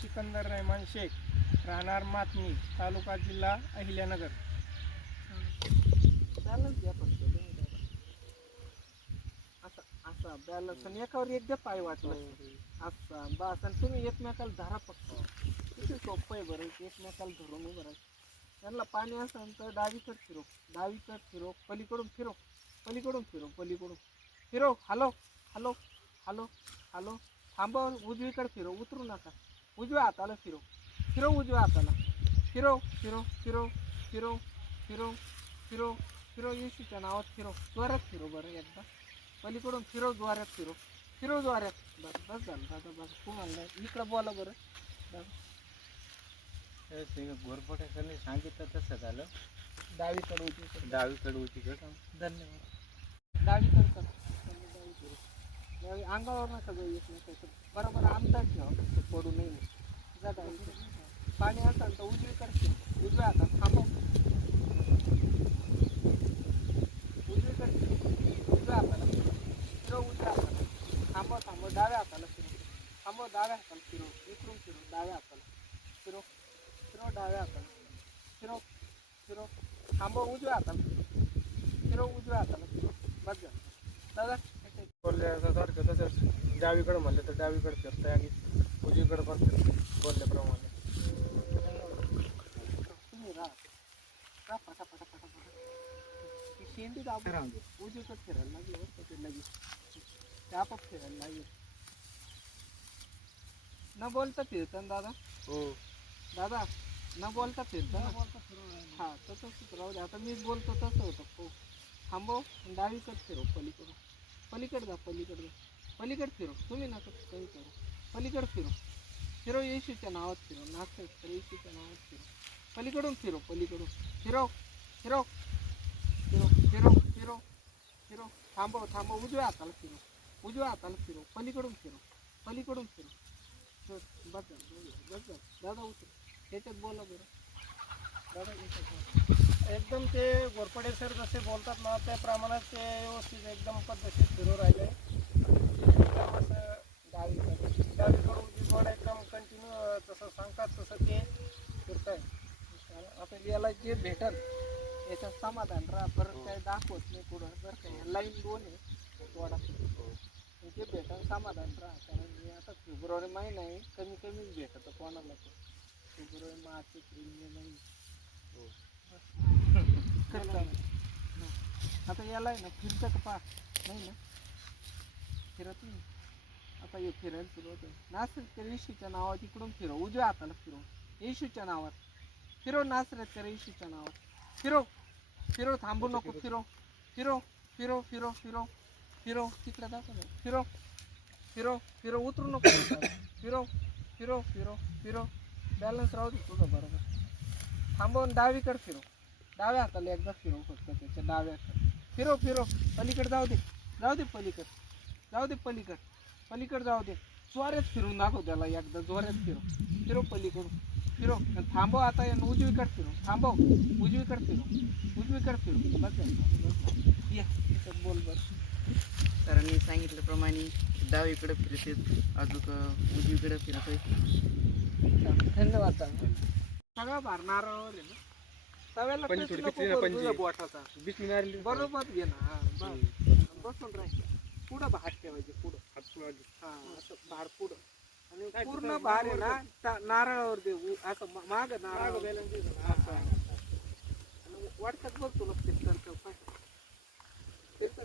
सिकंदर रहमान शेख राहणार मातनी तालुका जिल्हा अहिल्यानगर. बॅलन्स द्या फक्त तुम्ही जरा. असा असा बॅलन्स आणि एकावर एक द्या पाय वाटलं. असा बस आणि तुम्ही एकमेकाला धरा फक्त. किती सोपं आहे बरं एकमेकाला धरून उभं राहायचं त्यांना पाणी असेल तर डावीकडे फिरो डावीकडे फिरो पलीकडून फिरो पलीकडून फिरो पलीकडून. फिरो हलो हलो हलो हलो. थांबव उजवीकडे फिरो उतरू नका. उजव्या हाताला फिरो फिरो उजव्या हाताला. फिरो फिरो फिरो फिरो फिरो फिरो फिरो येशूच्या नावात फिरो जोरात फिरो बरं एकदा. पलीकडून फिरो जोरात फिरो फिरो जोरात. बस बस झालं दादा बस तुम्हाला इकडं बोला बरं. दादा घोरपट्याकडे सांगितलं तसं झालं. डावीकडे उजवीकडे. डावीकडे उजवीकडे. धन्यवाद. डावीकडे अंगावर नका जाऊ येत नाही काही बरोबर अंतर ठेवा. ते पडू नये. जा पाणी असेल तर उजवीकडे उजव्या हातात थांबव. उजवीकडे उजव्या हाताला फिरव. फिरव उजव्या हाताला. थांबव थांबव. डाव्या हाताला फिरव. थांबव डाव्या हाताला फिरव. इकडून फिरव. डाव्या हाताला. फिरव. फिरव डाव्या हाताला. फिरव. फिरव. थांबव उजव्या हाताला. फिरव उजव्या हाताला. फिरव बस दादा हे बोलल्यासारखं तसंच डावीकडे म्हणलं तर डावीकडे फिरतंय आणि उजवीकडे पण फिरतंय बोलल्याप्रमाणे. शेंडी उजवीकडे फिरायला लागली लगेच फिरायला लागली न बोलता फिरतं ना दादा? हो. दादा न बोलता फिरतं ना? हा तसंच राहू दे. आता मीच बोलतो तसं होतं. हो. थांबव डावीकडे फिरव पलीकडून पलीकडे जा पलीकडे जा. पलीकडे फिरो. तुम्ही नका काही करू. पलीकडे फिरो. फिरव येशूच्या नावात फिरव नाच तर येशूच्या नावात फिरव पलीकडून फिरव पलीकडून. फिरव फिरव फिरव फिरव फिरव फिरव थांबव थांबव. उजव्या हाताला फिरव उजव्या हाताला फिरव पलीकडून फिरव पलीकडून फिरव बस झालं, बस दादा उतर. त्याच्यात बोला बरं. दादा एकदम ते गोरपडे सर जसे बोलतात ना त्या प्रमाणात ते व्यवस्थित एकदम पद्धतशीर फिरू राहिले. एकदम असं डावीकडे डावीकडून उजवीकडे एकदम कंटिन्यू जसं सांगतात तसं ते फिरत आहे आता याला जे भेटल याच्यात समाधान राहा परत काही दाखवत नाही पुढं बरं काय लाईन दोन आहे थोडा जे भेटल समाधान राहा कारण हे आता फेब्रुवारी महिना आहे कमी कमीच भेटत कोणाला तर फेब्रुवारी मार्च एप्रिल मे हो करता आता याला आहे ना फिरतं का पा. नाही ना? फिरत नाही. आता हे फिरायला सुरुवात आहे. नासेल तर येशूच्या नावात इकडून फिरव उजव्या हाताला फिरव येशूच्या नावात फिरव नासरत तर येशूच्या नावात फिरव फिरव थांबू नको फिरव फिरव फिरव फिरव फिरव फिरव तिकडे दाखव ना. फिरव फिरव फिरव उतरू नको. फिरव फिरव फिरव फिरव बॅलन्स राहू दे तुझं बरोबर. थांबवून डावीकडे फिरव डाव्या हाताला एकदा फिरव फक्त त्याच्या डाव्या हाताला. फिरव फिरव पलीकडे जाऊ दे. जाऊ दे पलीकडे. जाऊ दे पलीकडे. पलीकडे जाऊ दे. जोऱ्यात फिरून दाखव त्याला एकदा. जोऱ्यात फिरव फिरव पलीकडून. आणि थांबव आता यानं उजवीकडे फिरव थांबव. उजवीकडे फिरव उजवीकडे फिरव बस. या. बोल बस सरांनी सांगितल्याप्रमाणे डावीकडे फिरते अजून उजवीकडे फिरतोय. धन्यवाद सगळं आहे ना. तव्याला पण टच थोडी नको किती करू पंची? तुझ्या बोटाचा. बिस्मी मारली बरोबर घे ना. हा, बस. बसून राहायचं पुढं भात ठेवायचे पुढं. हा असं भार पुढं. आणि पूर्ण भार आहे ना नारळावर दे उ- असं मा- माग नारळ वाटतात बघ तुला फिरतं पाय फिरतं.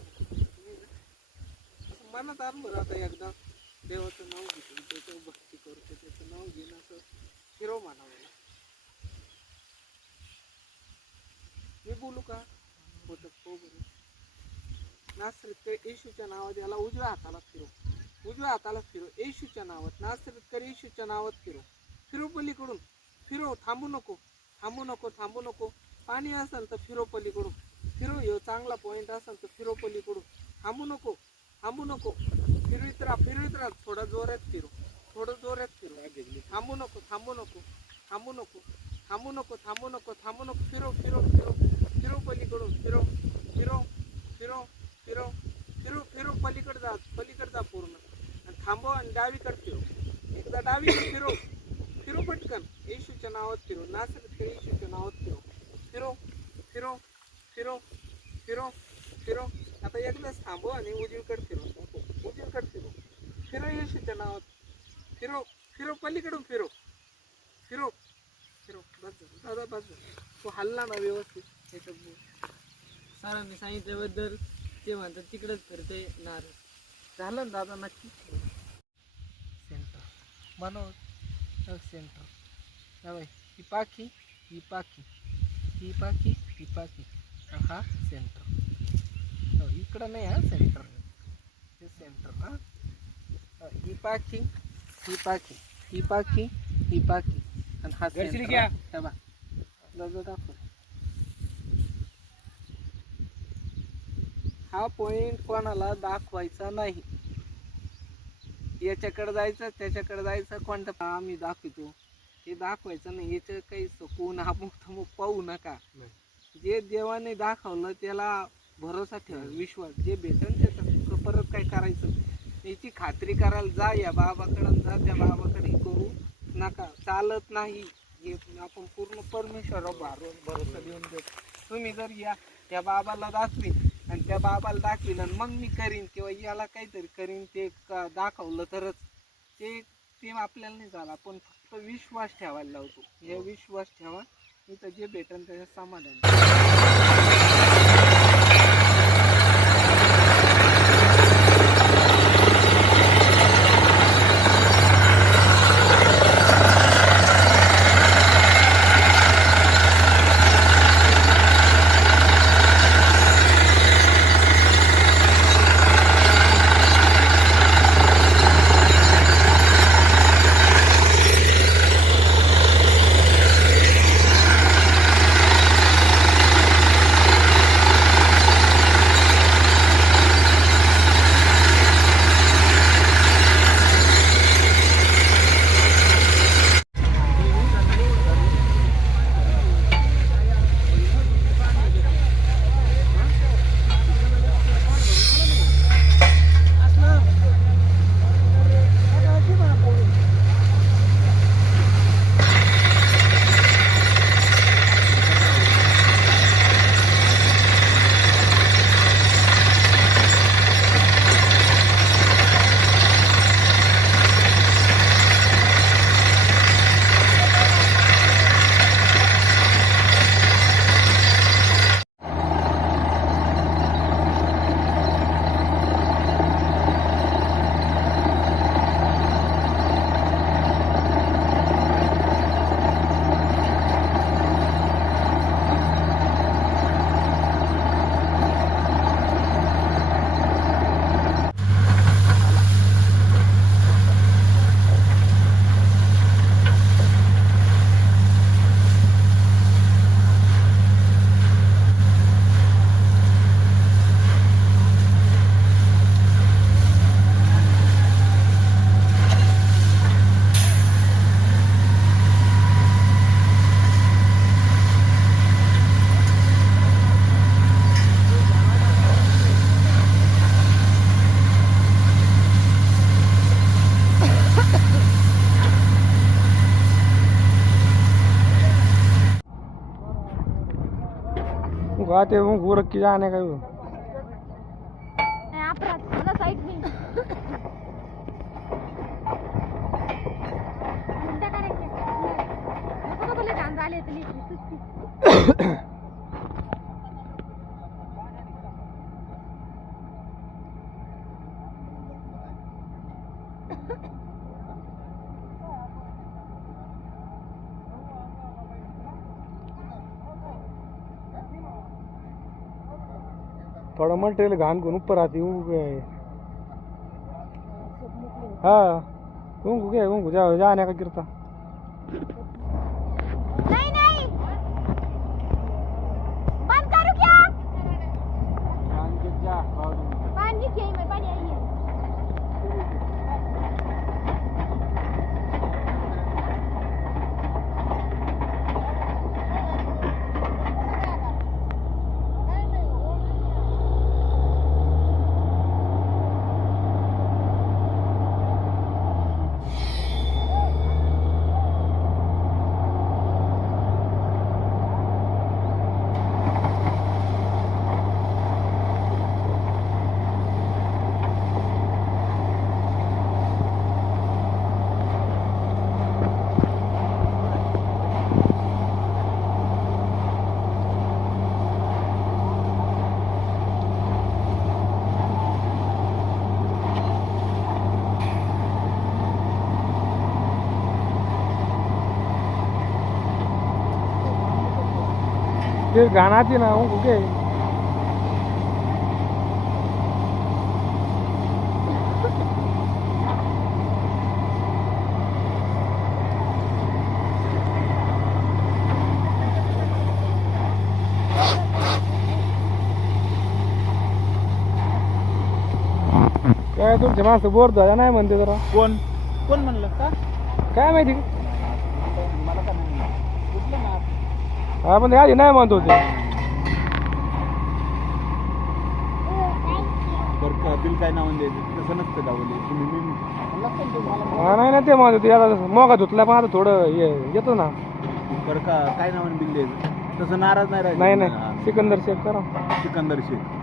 असं मनात बरं आता एकदा. देवाचं नाव घेतो त्याच्यावर भक्ती करतो त्याचं नाव घेणं असं फिरव म्हणावं बोलू का? होतं हो बरं नासरीत येशूच्या नावात याला उजव्या हाताला फिरो. उजव्या हाताला फिरो. येशूच्या नावात. नासरीत येशूच्या नावात फिरो. फिरो पलीकडून. फिरो थांबू नको. थांबू नको थांबू नको. पाणी असेल तर फिरो पलीकडून. फिरो ह्यो चांगला पॉईंट असेल तर फिरो पलीकडून. थांबू नको. थांबू नको. फिरवीत राहा फिरवीत राहा. थोडा जोरात फिरू. थोडं जोरात फिरव थांबू नको थांबू नको थांबू नको. थांबू नको. थांबू नको थांबू नको. फिरो फिरो फिरो. फिरू पलीकडून फिरव फिरो फिरो फिरो फिरू फिरू पलीकडे जा पलीकडे जा पूर्ण. आणि थांबव आणि डावीकडे एकदा डावीकडे फिरो फिरू पटकन. येशूच्या नावात फिरो नासरीतकडे येशूच्या नावात फिरो फिरो फिरो फिरो फिरो फिरो आता एकदाच थांबव आणि उजवीकडे फिरो नको. उजवीकडे फिरो फिरो येशूच्या नावात. फिरो फिरो पलीकडून फिरो फिरो फिरो बस दादा बस तो तू हल्ला ना व्यवस्थित. याच्यात बोल. सरांनी सांगितल्याबद्दल ते म्हणतात तिकडेच फिरते नारळ. झालं ना दादा नक्की? सेंटर. बनव सेंटर. हा बाई. ही पाखी ही पाखी. ही पाखी ही पाखी. आणि हा सेंटर. हो, इकडं नाही हा सेंटर. हे सेंटर हा. हा, ही पाखी ही पाखी. ही पाखी ही पाखी. आणि हा सेंटर हा. हे दाखव. हा पॉइंट कोणाला दाखवायचा नाही. याच्याकडे जायचं त्याच्याकडे जायचं कोणतं आम्ही दाखवतो. हे दाखवायचं नाही याचं काही सकून अमुक थमुक पाहू नका. जे देवाने दाखवलं त्याला भरोसा ठेवा विश्वास. जे भेटेल त्याचं परत काय करायचं याची खात्री करायला जा या बाबाकडं जा त्या बाबाकडे हे करू नका. चालत नाही. हे आपण पूर्ण परमेश्वरावर भारो भरोसा देऊन देतो. तुम्ही जर या त्या बाबाला दाखवीन आणि त्या बाबाला दाखवीन आणि मग मी करीन किंवा याला काहीतरी करीन ते क- दाखवलं तरच. ते ते आपल्याला नाही झालं. आपण फक्त विश्वास ठेवायला लावतो. हे विश्वास ठेवा. इथं जे भेटेल त्याच्यात समाधान. आते वो रख के जाने का वो अपराध. मला साईड नाही. उलट्या करायच्या नको नको लय घाण थोड़ा मटेरियल घान को ऊपर आती हूँ. हाँ उनको क्या उनको जा जाने का गिरता नाही नाही बंद करू क्या पाणी घे मैं पाणी आई है ते गाण्याची ना ओके. काय तुमचे माणसं बोर झाल्या नाही म्हणते जरा. कोण? कोण म्हणलं? का? काय माहिती मला का नाही कुठलं ते आधी नाही म्हणत होते बरं का बिल काय नाव द्यायचं तसं नसतं दावले तुम्ही मी हा, नाही नाही ते होते आता मोगा धुतला पण आता थोडं हे येतो ना बरं का काय नावाने बिल द्यायचं तसं नाराज नाही राहायचं नाही. नाही सिकंदर शेख करा सिकंदर शेख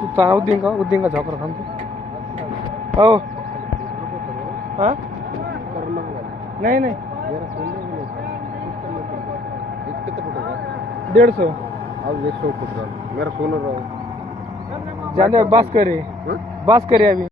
तू तू का? उद्दीन का झोकर खातो हो. हा? नाही नाही. डेढ़ सौ अब एक सौ फुट मेरा बास करे बास करे अभी